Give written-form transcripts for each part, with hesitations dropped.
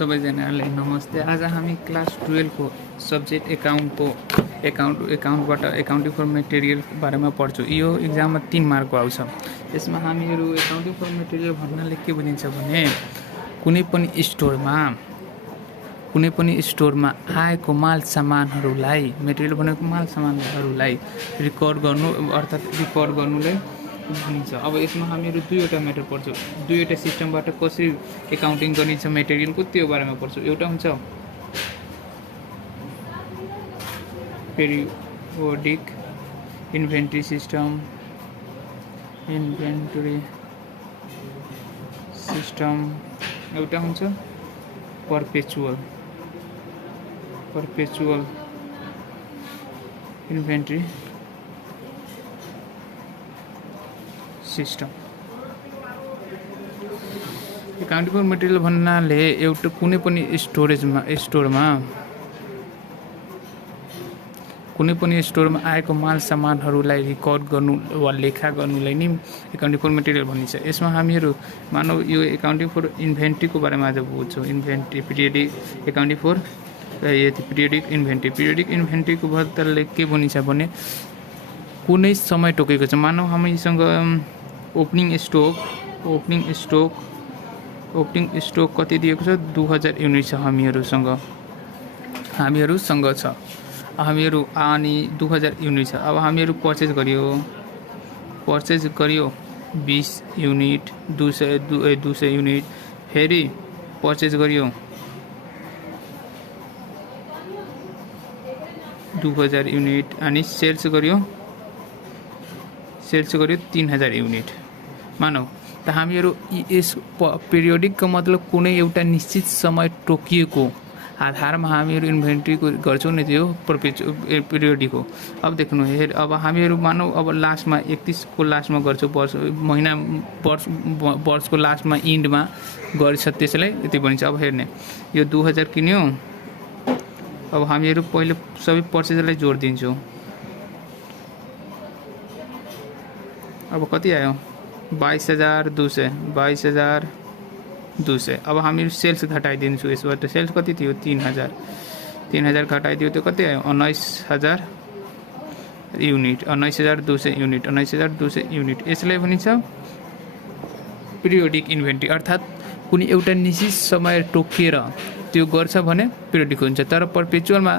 सबैजनालाई नमस्ते। आज हामी क्लास 12 को सब्जेक्ट एकाउन्टबाट एकाउन्टिङ फर मेटेरियल बारेमा पढ्छौँ। यो एक्जाममा 3 मार्कको आउँछ। यसमा हामीहरू एकाउन्टिङ फर मेटेरियल भन्नाले के बुझिन्छ भने कुनै पनि स्टोरमा आएको माल सामानहरूलाई, मेटेरियल भनेको माल सामानहरूलाई रिकर्ड गर्नुलाई भनिन्छ। अब यसमा हामीहरू दुईवटा मेथड पढ्छौँ। दुईवटा सिस्टमबाट कसरी एकाउन्टिङ गरिन्छ मेटेरियलको त्यो बारेमा पढ्छौँ। एउटा हुन्छ पेरियोडिक इन्भेन्ट्री सिस्टम, एउटा हुन्छ perpetual inventory system. Accounting for material भन्नाले एउटा कुनै पनि स्टोरमा आएको माल सामानहरूलाई रिकर्ड गर्नु वा लेखा गर्नुलाई नै एकाउन्टिङ फर मेटेरियल भनिन्छ। यसमा हामीहरू मानौ यो एकाउन्टिङ फर इन्भेन्ट्रीको बारेमा आज बुझ्छौँ। इन्भेन्ट्री पिरियोडिक इन्भेन्ट्रीको बदलले के भनिन्छ भने कुनै समय तोकेको छ। मानौ हामीसँग ओपनिङ स्टोक कति दिएको छ? 2000 युनिट छ हामीहरूसँग छ। अनि 2000 युनिट छ। अब हामीहरू पर्चेज गरियो 20 युनिट, 200 युनिट, फेरि पर्चेज गरियो 2000 युनिट अनि सेल्स गरियो 3000 युनिट मानौ। त हामीहरू यस पिरियोडिकको मतलब कुनै एउटा निश्चित समय तोकिएको आधारमा हामीहरू इन्भेन्ट्री गर्छौँ नि, त्यो पिरियोडिक हो। अब देख्नु अब हामीहरू मानौ अब लास्टमा 31 को लास्टमा गर्छौँ, वर्षको लास्टमा इन्डमा गर्छ, त्यसलाई यति भनिन्छ। अब हेर्ने यो 2000 किन्यो। अब हामीहरू पहिले सबै पर्चेजलाई जोड दिन्छौँ। अब कति आयो? 22,200। अब हामीहरू सेल्स घटाइदिन्छौँ यसबाट। सेल्स कति थियो? 3000 घटाइदियो त्यो कति आयो? 19,000 युनिट, 19,200 युनिट। यसलाई भनिन्छ पिरियोडिक इन्भेन्ट्री, अर्थात् कुनै एउटा निश्चित समय तोकिएर त्यो गर्छ भने पिरियोडिक हुन्छ। तर पर्पेचुअलमा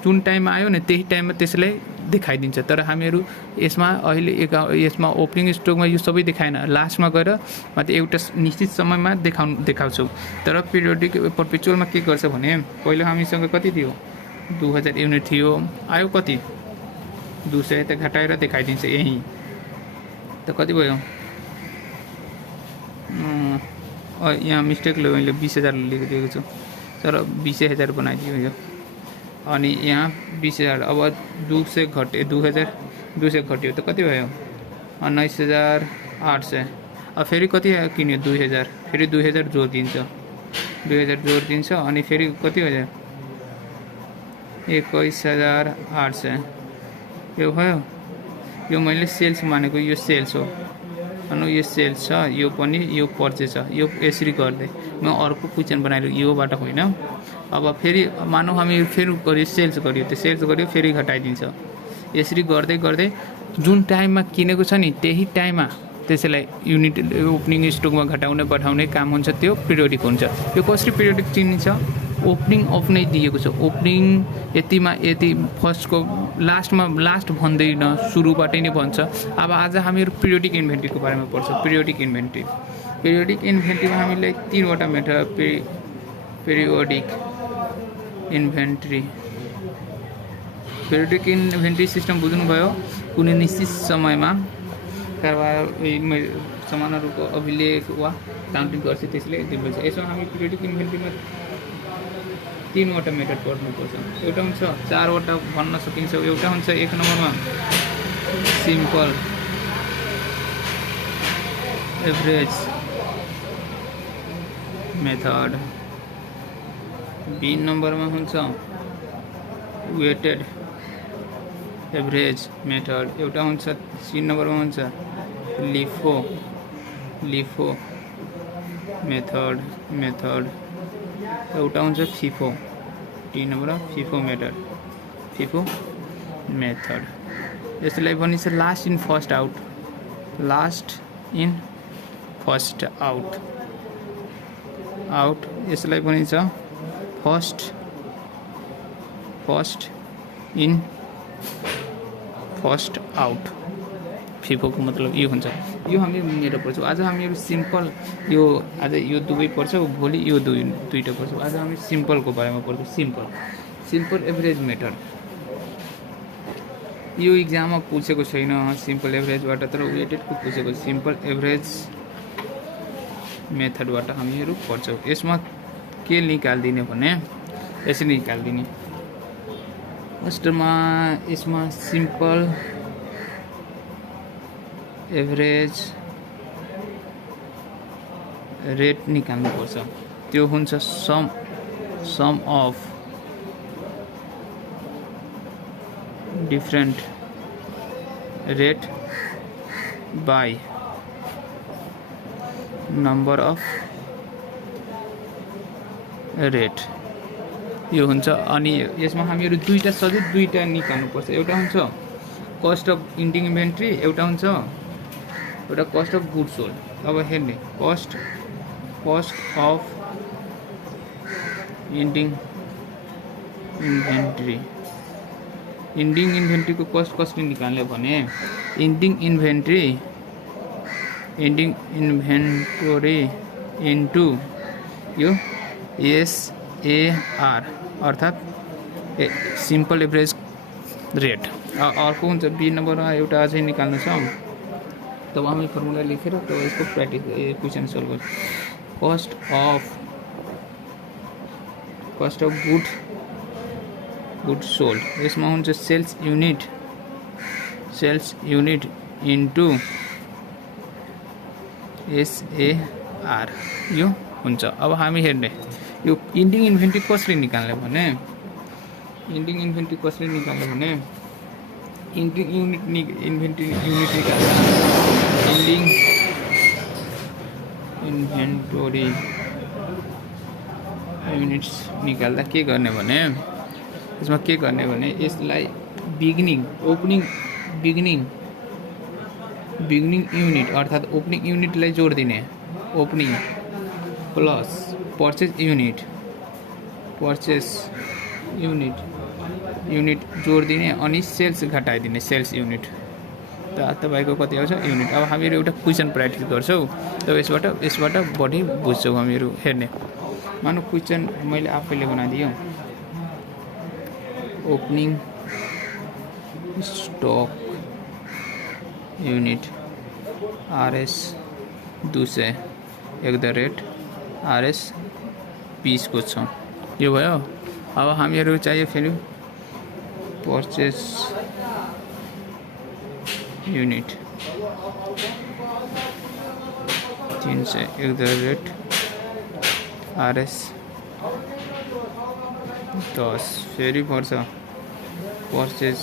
जुन टाइममा आयो नि त्यही टाइममा त्यसलाई देखाइदिन्छ। तर हामीहरू यसमा ओपनिङ स्टकमा यो सबै देखाएन, लास्टमा गएर मात्रै एउटा निश्चित समयमा देखाउँछौँ। तर पिरियोडिक पर्पेचुअलमा के गर्छ भने पहिला हामीसँग कति थियो? 2000 युनिट थियो, आयो कति? 200, त घटाएर देखाइदिन्छ यहीँ। त कति भयो? यहाँ मिस्टेकले मैले 20,000 लेखिदिएको छु, तर 20,000 बनाइदियो यो। अनि यहाँ 20,000। अब 200 घट्यो त कति भयो? 19,800। अब फेरि कति किन्यो? 2000, फेरि 2000 जोडिदिन्छ अनि फेरि कति भयो? 21,800। यो भयो। यो मैले सेल्स मानेको, यो सेल्स हो। अनि यो सेल्स छ, यो पनि यो पर्चेज छ। यो यसरी गर्दै म अर्को क्वेसन बनाइदियो, योबाट होइन। अब फेरि मानौ हामी फेरि सेल्स गर्यो फेरि घटाइदिन्छ। यसरी गर्दै जुन टाइममा किनेको छ नि त्यही टाइममा त्यसैलाई युनिट ओपनिङ स्टकमा घटाउने बढाउने काम हुन्छ, त्यो पिरियोडिक हुन्छ। यो कसरी पिरियोडिक चिनिन्छ? ओपनिङ अफ नै दिएको छ। ओपनिङ यति फर्स्टको लास्ट भन्दैन, सुरुबाटै नै भन्छ। अब आज हामीहरू पिरियोडिक इन्भेन्ट्रीको बारेमा पढ्छौँ। पिरियोडिक इन्भेन्ट्रीमा हामीलाई 3वटा मेथड पिरियोडिक इन्भेन्ट्री सिस्टम बुझ्नुभयो। कुनै निश्चित समयमा सामानहरूको अभिलेख वा काउन्टिङ गर्छ, त्यसले दिन्छ। यसमा हामी पिरियोडिक इन्भेन्ट्रीमा 3वटा मेथड पढ्नुपर्छ। एउटा हुन्छ 4वटा भन्न सकिन्छ। एउटा हुन्छ 1 नम्बरमा सिम्पल एभरेज मेथड, 2 नम्बरमा हुन्छ वेटेड एभरेज मेथड, एउटा हुन्छ 3 नम्बरमा हुन्छ लिफो मेथड मेथड एउटा हुन्छ फिफो, टी number of FIFO method, FIFO method. यसलाई भनिन्छ last in first out, last in first out out. यसलाई भनिन्छ first first in first out. फिफोको मतलब यो हुन्छ। यो हामी मेरो पढ्छौँ। आज हामीहरू सिम्पल यो आज यो दुवै पढ्छौँ, भोलि यो दुईटा पढ्छौँ। आज हामी सिम्पलको बारेमा पढ्छौँ। Simple average method. यो इक्जाममा पूछेको छैन सिम्पल एभरेजबाट, तर वेटेडको पूछेको सिम्पल एभरेज मेथडबाट हामीहरू पढ्छौँ। यसमा के निकाल्दिने भने यसरी निकाल्दिने। फर्स्टमा यसमा सिम्पल एभरेज रेट निकाल्नुपर्छ। त्यो हुन्छ sum of different rate by number of rate. यो हुन्छ। अनि यसमा हामीहरू दुईटा सधैँ दुईटा निकाल्नुपर्छ। एउटा हुन्छ कस्ट अफ इन्डिङ इन्भेन्ट्री, एउटा हुन्छ एउटा कस्ट अफ गुड्स सोल्ड। अब हेर्ने cost of ending inventory, ending इन्भेन्ट्रीको कस्ट कसरी निकाल्ने भने इन्डिङ इन्भेन्ट्री इन्टु यो SAR अर्थात् सिम्पल एभरेज रेट। अर्को हुन्छ बी नम्बरमा एउटा अझै निकाल्नु छ। तब हामी फर्मुला लेखेर तब यसको प्र्याक्टिस क्वेसन सल्भ गर्छ। Cost of good sold. यसमा हुन्छ सेल्स युनिट इन्टु SAR यो हुन्छ। अब हामी हेर्ने यो इन्डिङ इन्भेन्ट्री कसरी निकाल्ने भने इन्डिङ इन्भेन्ट्री निकाल्ने इन्भेन्ट्री युनिट निकाल्दा इन्डिङ इन्भेन्टोरी युनिट्स निकाल्दा के गर्ने भने यसमा के गर्ने भने यसलाई बिगिनिङ युनिट अर्थात् ओपनिङ युनिटलाई जोड दिने। ओपनिङ प्लस पर्चेज युनिट जोड दिने अनि सेल्स घटाइदिने सेल्स युनिट। त तपाईँको कति आउँछ युनिट। अब हामीहरू एउटा क्वेसन प्र्याक्टिस गर्छौँ। तब यसबाट बढी बुझ्छौँ हामीहरू। हेर्ने मानौ क्वेसन मैले आफैले बनाइदियो। Opening stock unit RS 200 @ RS 20 को छ। यो भयो। अब हामीहरू चाहियो फेरि पर्चेज युनिट 300 @ RS 10 फेरि पर्छ पर्चेज।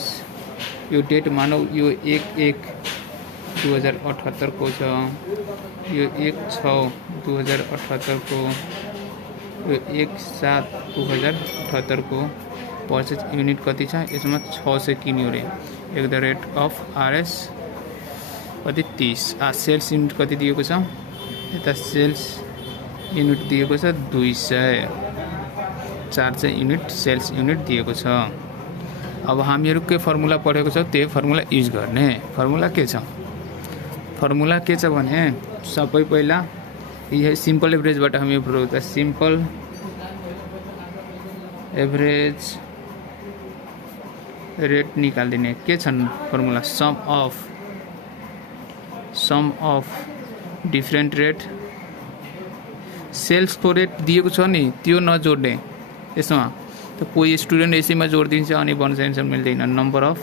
यो डेट मानौ यो 1/1/2078 को छ, यो 1/6/2078 को, यो 1/7/2078 को। पर्चेज युनिट कति छ यसमा 600 किन्यो रे @RS कति 30। सेल्स युनिट कति दिएको छ यता सेल्स युनिट दिएको छ 200, 400 युनिट सेल्स युनिट दिएको छ। अब हामीहरू के फर्मुला पढेको छ त्यही फर्मुला युज गर्ने। फर्मुला के छ भने सबै पहिला यही सिम्पल एभरेजबाट हामी प्रुभ गर्छ। सिम्पल एभरेज रेट निकाल्दिने। के छन् formula sum of different rate. सेल्सको रेट दिएको छ नि त्यो नजोड्ने यसमा। त कोही स्टुडेन्ट यसैमा जोडिदिन्छ अनि बोनस एन्सर मिल्दैन। Number of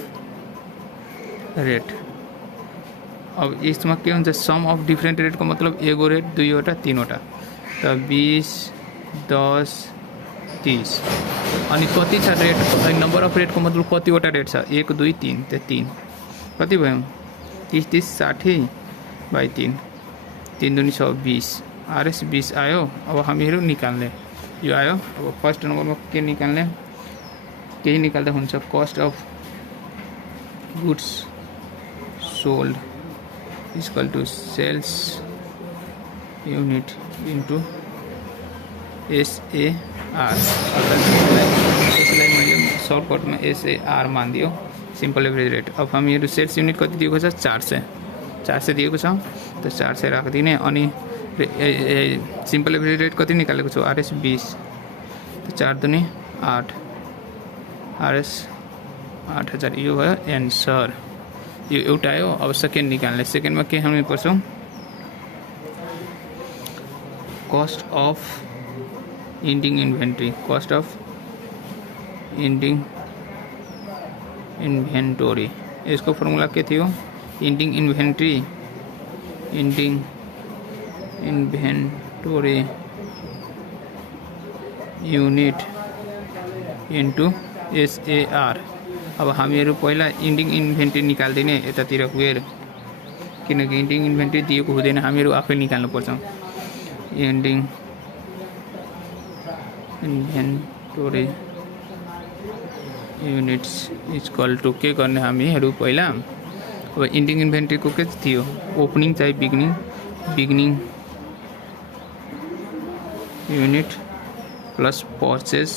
rate. अब यसमा के हुन्छ सम अफ डिफरेन्ट रेटको मतलब एगो रेट दुईवटा तीनवटा त 20 10 30 अनि कति छ रेट। नम्बर अफ रेटको मतलब कतिवटा रेट छ 1 2 3 त 3 कति भयो 30 30 60/3 3 दूनी 100 20 RS 20 आयो। अब हामीहरू निकाल्ने यो आयो। अब फर्स्ट नम्बरमा के निकाल्ने, केही निकाल्दा हुन्छ। Cost of goods sold equal to sales unit into SAR। यसलाई मैले सर्टकटमा SAR मानिदियो, सिम्पल एभरेज रेट। अब हामीहरू सेल्स युनिट कति दिएको छ, 400 दिएको छ, त 400 राखिदिने। अनि सिम्पल एभरेज रेट कति निकालेको छु, RS 20, त 4 दुनी 8, RS 8000। यो भयो एन्सर। यो एउटा आयो। अब सेकेन्ड निकाल्ने। सेकेन्डमा के हुनु पर्छ, cost of ending inventory. Cost of ending inventory, यसको फर्मुला के थियो, ending inventory, ending inventory unit into SAR। अब हामीहरू पहिला इन्डिङ इन्भेन्ट्री निकाल्दिने यतातिर गएर, किनकि इन्डिङ इन्भेन्ट्री दिएको हुँदैन, हामीहरू आफै निकाल्नुपर्छ। Ending inventory units equal to के गर्ने हामीहरू पहिला। अब इन्डिङ इन्भेन्ट्रीको के थियो, ओपनिङ चाहिँ beginning unit plus purchase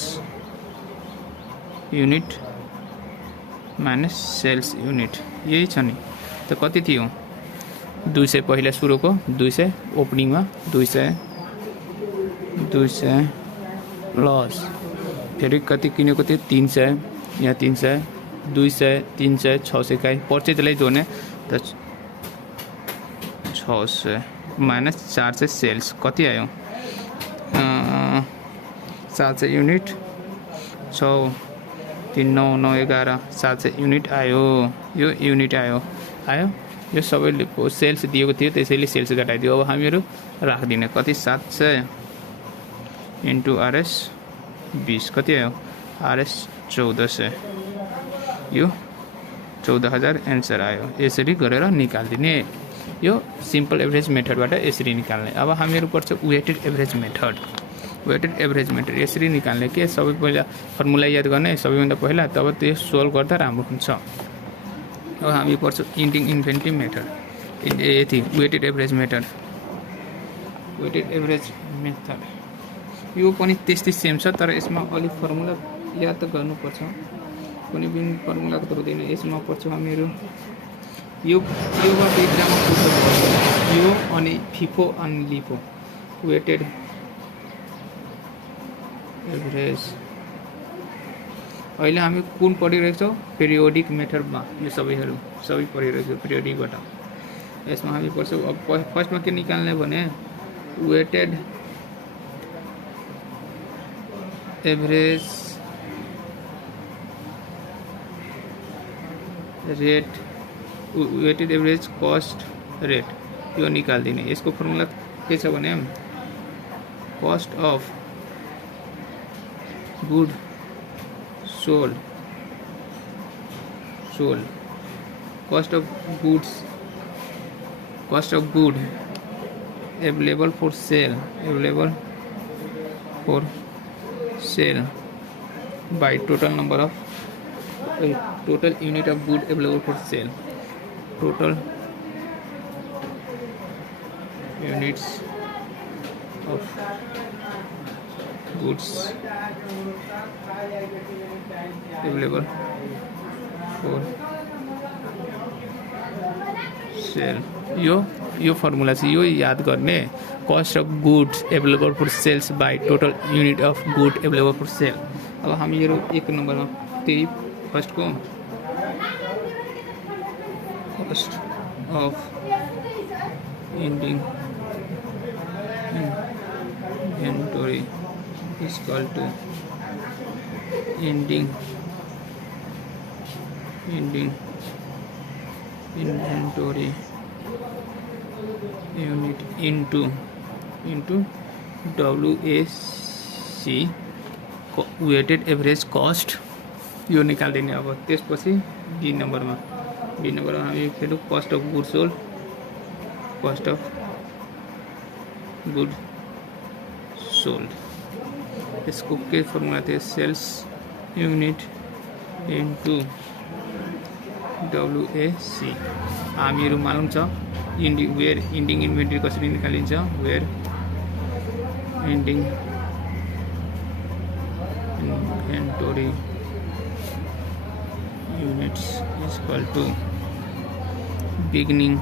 unit minus sales unit, यही छ नि। त कति थियो, 200 पहिला सुरुको, 200 ओपनिङमा, 200 प्लस फेरि कति किनेको थियो, 300, यहाँ 300, 200, 300, 600 का परचेजलाई जोड्ने, त 600 माइनस 400 सेल्स, कति आयो, 700 युनिट, 6 3 9 9 11 700 युनिट आयो। यो युनिट आयो। यो सबैले सेल्स दिएको थियो, त्यसैले सेल्स घटाइदियो। अब हामीहरू राखिदिने, कति, 700 इन्टु RS 20, कति आयो, RS 1400, यो 14000 एन्सर आयो। यसरी गरेर निकाल्दिने। यो सिम्पल एभरेज मेथडबाट यसरी निकाल्ने। अब हामीहरू पर्छ weighted average method. Weighted average method यसरी निकाल्ने के, सबै पहिला फर्मुला याद गर्ने सबैभन्दा पहिला, तब त्यो सोल्भ गर्दा राम्रो हुन्छ। अब हामी पर्छ इन्डिङ इन्भेन्ट्री मेथड, यति weighted average method. Weighted average method यो पनि त्यस्तै सेम छ, तर यसमा अलिक फर्मुला याद गर्नुपर्छ। कुनै पनि फर्मुला त हुँदैन। यसमा पर्छ हामीहरू योबाट एक्जाममा पुग्छ, यो अनि फिफो अनि लिफो, वेटेड एभरेज। अहिले हामी कुन पढिरहेको छौँ, पिरियोडिक मेथडमा। यो सबै पढिरहेको छौँ पिरियोडिकबाट। यसमा हामी पढ्छौँ। अब फर्स्टमा के निकाल्ने भने, weighted average rate, weighted average cost rate, यो निकाल्दिने। यसको फर्मुला के छ भने, cost of good sold, cost of good available for sale by total number of total unit of good available for sale, total units of goods available for sale. यो formula चाहिँ यो याद गर्ने, cost of goods available for sales by total unit of good available for sale. अब हामीहरू एक नम्बरमा त्यही फर्स्टको cost of ending inventory equal to ending inventory unit into WAC weighted average cost, यो निकाल्दिने। अब त्यसपछि बी नम्बरमा हामी फेरि cost of goods sold, cost of good sold. इसको के फॉर्मूला थे सेल्स यूनिट इन्टु WAC। हामीहरू मालूम छ वेयर इन्डिङ इन्भेन्ट्री कसरी निकालिन्छ। Where ending inventory units is equal to beginning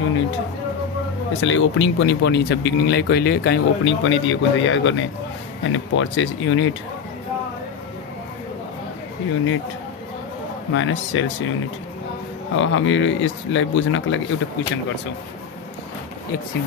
unit. यसलाई ओपनिङ पनि पर्ने छ। बिगिनिङलाई कहिले काहीँ ओपनिङ पनि दिएको हुन्छ याद गर्ने। अनि purchase unit minus sales unit. अब हामीहरू यसलाई बुझ्नको लागि एउटा क्वेसन गर्छौँ एकछिन।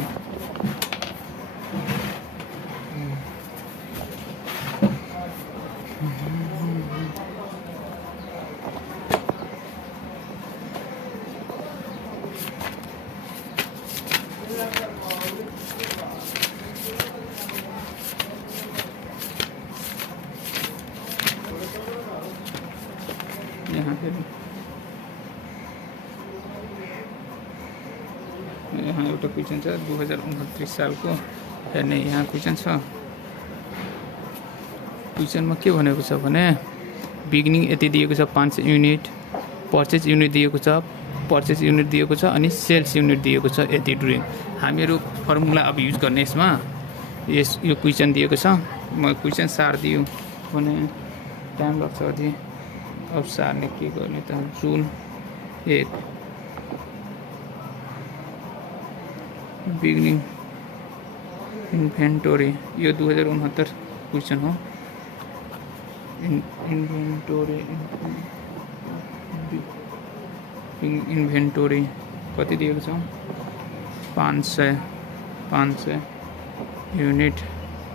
यहाँ एउटा क्वेसन छ 2029 सालको। हेर्ने यहाँ क्वेसन छ। क्वेसनमा के भनेको छ भने बिगिनिङ यति दिएको छ 500 युनिट, पर्चेज युनिट दिएको छ, अनि सेल्स युनिट दिएको छ यति ड्युरिङ। हामीहरू फर्मुला अब युज गर्ने यसमा। यो क्वेसन दिएको छ। म क्वेसन सार्दियो भने टाइम लाग्छ अझै। अब सार्ने के गर्ने त जुन 1 बिगिनिङ इन्भेन्टोरी। यो 2069 क्वेसन हो। इन्भेन्टोरी कति दिएको छ 500 युनिट।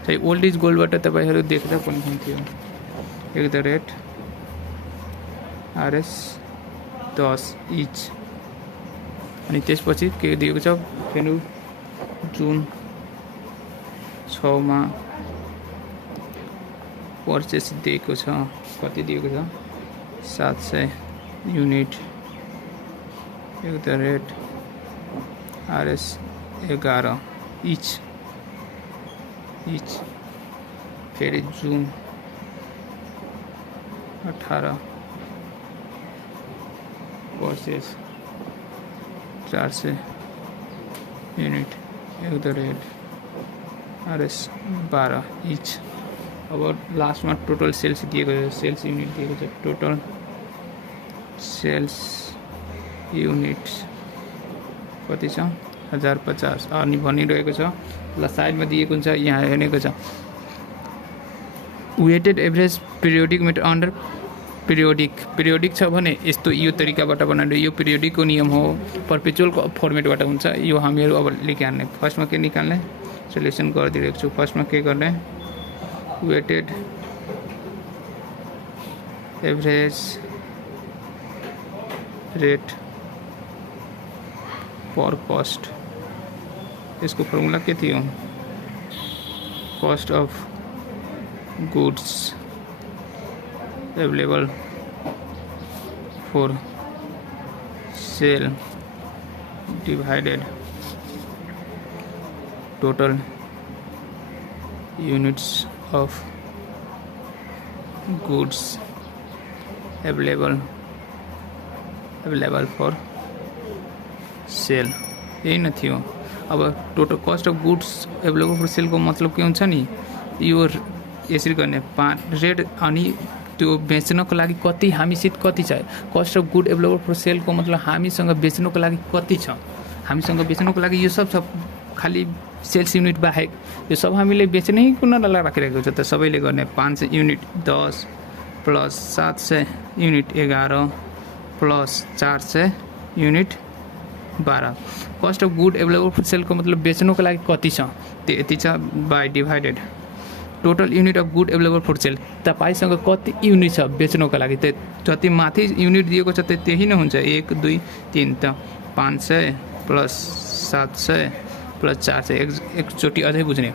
चाहिँ ओल्ड इज गोल्डबाट तपाईँहरू देख्दा पनि हुन्थ्यो। RS 10 each. अनि त्यसपछि के दिएको छ फेरि जुन 6 मा पर्चेस दिएको छ। कति दिएको छ 700 युनिट। RS 11 each. फेरि जुन 18 पर्चेस 400 युनिट। RS 12 each. अब लास्टमा टोटल सेल्स दिएको छ। सेल्स युनिट दिएको छ। टोटल सेल्स युनिट्स कति छ 1050 अनि भनिरहेको छ। ल साइडमा दिएको हुन्छ यहाँ हेर्नेको छ। Weighted average periodic method under periodic छ भने यस्तो यो तरिकाबाट बनाउने। यो पिरियोडिकको नियम हो। पर्पेचुअलको फर्मेटबाट हुन्छ। यो हामीहरू अब लेखिहाल्ने। फर्स्टमा के निकाल्ने सोल्युसन गरिदिएको छु। फर्स्टमा के गर्ने weighted average rate per cost. यसको फर्मुला के थियो cost of goods available for sale divided total units of goods available for sale. यही न थियो। अब total cost of goods available for sale को मतलब के हुन्छ नि यो यसरी गर्ने 5 रेट अनि त्यो बेच्नको लागि कति हामीसित कति छ। Cost of good available for सेलको मतलब हामीसँग बेच्नको लागि कति छ। हामीसँग बेच्नको लागि यो सब खाली सेल्स युनिट बाहेक यो सब हामीले बेच्नै कुरालाई राखिरहेको छ। त सबैले गर्ने 500 unit 10 plus 700 unit 11 plus 400 unit 12। Cost of good available for सेलको मतलब बेच्नको लागि कति छ त्यो यति छ by divided total unit of good available for sale. तपाईसँग कति युनिट छ बेच्नको लागि त जति माथि युनिट दिएको छ त्यही नै हुन्छ। 1 2 3 त 500 प्लस 700 प्लस 400 एकचोटि अझै बुझ्ने।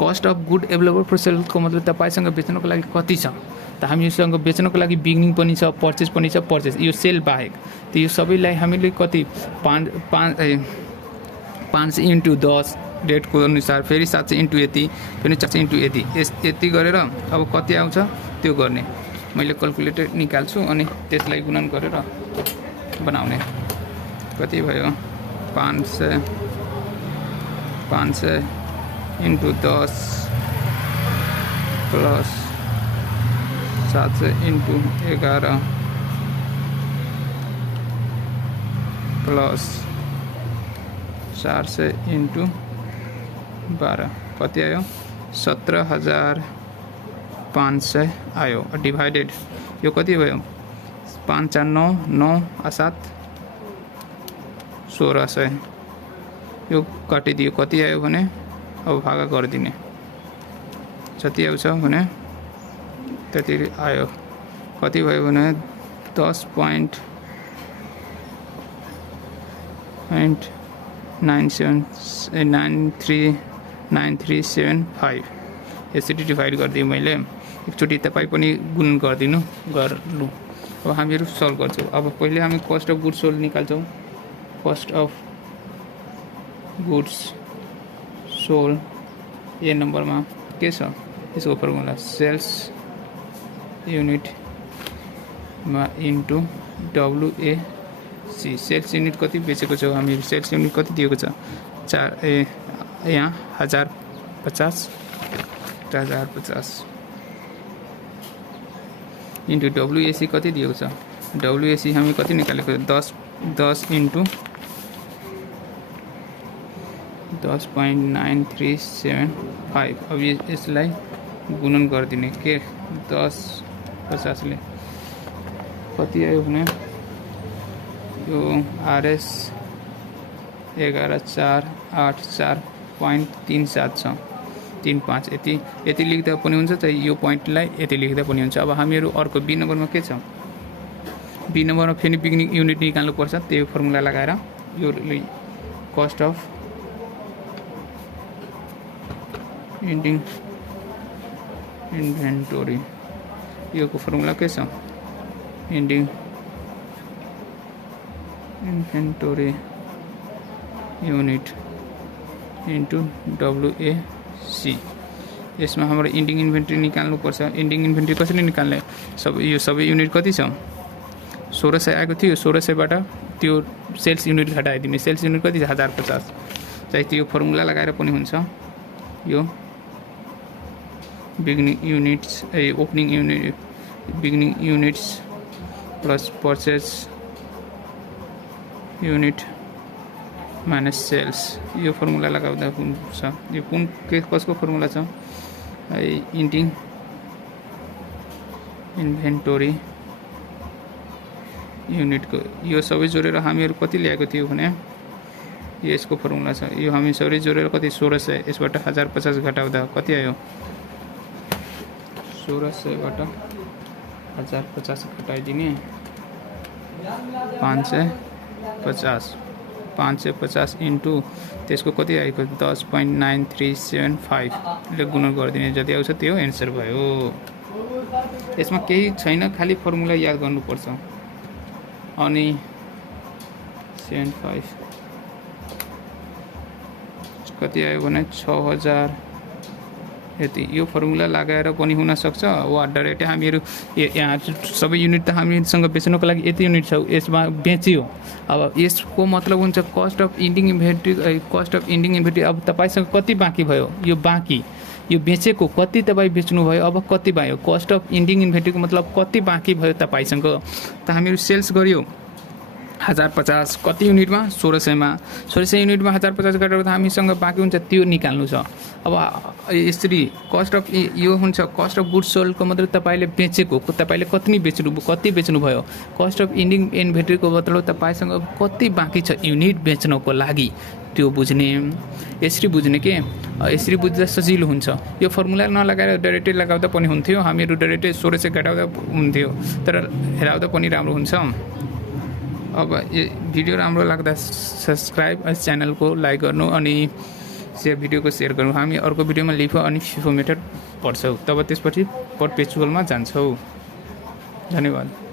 Cost of good available for सेलको मतलब तपाईसँग बेच्नको लागि कति छ। त हामीसँग बेच्नको लागि बिगिनिङ पनि छ, पर्चेज पनि छ, पर्चेज यो सेल बाहेक। त यो सबैलाई हामीले कति 5 इन्टु 10 डेटको अनुसार फेरि 700 इन्टु यति, फेरि 400 इन्टु यति, यति गरेर अब कति आउँछ त्यो गर्ने। मैले क्याल्कुलेटर निकाल्छु अनि त्यसलाई गुणन गरेर बनाउने। कति भयो 500 into 10 plus 700 into 11 plus 400 into 12 कति आयो 17,500 आयो। डिभाइडेड यो कति भयो 5 4 9 9 7 1600 यो काटिदियो कति आयो भने अब भागा गरिदिने जति आउँछ भने त्यति आयो। कति भयो भने 10.9375 यसरी डिभाइड गरिदिएँ मैले। एकचोटि तपाईँ पनि गुणन गरिदिनु गर्नु। अब हामीहरू सल्भ गर्छौँ। अब पहिले हामी कस्ट अफ गुड्स सोल्ड निकाल्छौँ। Cost of goods sold A नम्बरमा के छ यसको फर्मुला सेल्स युनिटमा इन्टु WAC। सेल्स युनिट कति बेचेको छौँ हामी, सेल्स युनिट कति दिएको छ यहाँ 1050 इन्टु WAC कति दिएको छ। WAC हामी कति निकालेको 10 इन्टु 10.9375। अब यसलाई गुणन गरिदिने के 10-50ले कति आयो भने यो RS 11484.37 छ 35 यति लेख्दा पनि हुन्छ त यो पोइन्टलाई यति लेख्दा पनि हुन्छ। अब हामीहरू अर्को बी नम्बरमा के छ बी नम्बरमा फेरि बिगिनिङ युनिट निकाल्नुपर्छ। त्यो फर्मुला लगाएर यो कस्ट अफ एन्डिङ इन्भेन्टोरी यो को फर्मुला के छ ending inventory unit into WAC। यसमा हाम्रो एन्डिङ इन्भेन्ट्री निकाल्नुपर्छ। एन्डिङ इन्भेन्ट्री कसरी निकाल्ने यो सबै युनिट कति छ 1600 आएको थियो। 1600बाट त्यो सेल्स युनिट घटाइदिने। सेल्स युनिट कति छ 1050 चाहिँ त्यो फर्मुला लगाएर पनि हुन्छ। यो beginning units beginning units plus purchase unit minus sales यो फर्मुला लगाउँदा हुन्छ। यो कुन कसको फर्मुला छ एन्डिङ इन्भेन्टोरी युनिटको। यो सबै जोडेर हामीहरू कति ल्याएको थियो भने यसको फर्मुला छ। यो हामी सबै जोडेर कति 1600 यसबाट 1050 घटाउँदा कति आयो 1600बाट 1050 घटाइदिने 550 इन्टु त्यसको कति आएको 10.9375 ले गुणन गरिदिने जति आउँछ त्यो एन्सर भयो। यसमा केही छैन खालि फर्मुला याद गर्नुपर्छ। अनि 75 कति आयो भने 6000 यति। यो फर्मुला लगाएर पनि हुन सक्छ वा डाइरेक्टै हामीहरू यहाँ सबै युनिट त हामीसँग बेच्नको लागि यति युनिट छ यसमा बेच्यो। अब यसको मतलब हुन्छ कस्ट अफ एन्डिङ इन्भेन्ट्री अब तपाईसँग कति बाँकी भयो यो बाँकी यो बेचेको कति तपाईँ बेच्नु भयो अब कति भयो कस्ट अफ एन्डिङ इन्भेन्ट्रीको मतलब कति बाँकी भयो तपाईसँग। त हामीहरू सेल्स गर्यो 1050 कति युनिटमा 1600 युनिटमा 1050 गरेर हामीसँग बाँकी हुन्छ त्यो निकाल्नु छ। अब यसरी कस्ट अफ यो हुन्छ कस्ट अफ गुड्स सोल्डको मतलब तपाईँले बेचेको तपाईँले कति बेच्नु भयो। कस्ट अफ एन्डिङ इन्भेन्ट्रीको मतलब तपाईँसँग कति बाँकी छ युनिट बेच्नको लागि त्यो बुझ्ने। यसरी बुझ्ने के यसरी बुझ्दा सजिलो हुन्छ। यो फर्मुला नलगाएर डाइरेक्टै लगाउँदा पनि हुन्थ्यो। हामीहरू डाइरेक्टै 1600 घटाउँदा हुन्थ्यो तर हेराउँदा पनि राम्रो हुन्छ। अब यो भिडियो राम्रो लाग्दा सब्सक्राइब च्यानलको लाइक गर्नु अनि भिडियोको सेयर गर्नु। हामी अर्को भिडियोमा लिफो अनि फिफो मेथड पढ्छौ तब त्यसपछि पर्पेचुअलमा जान्छौ। धन्यवाद।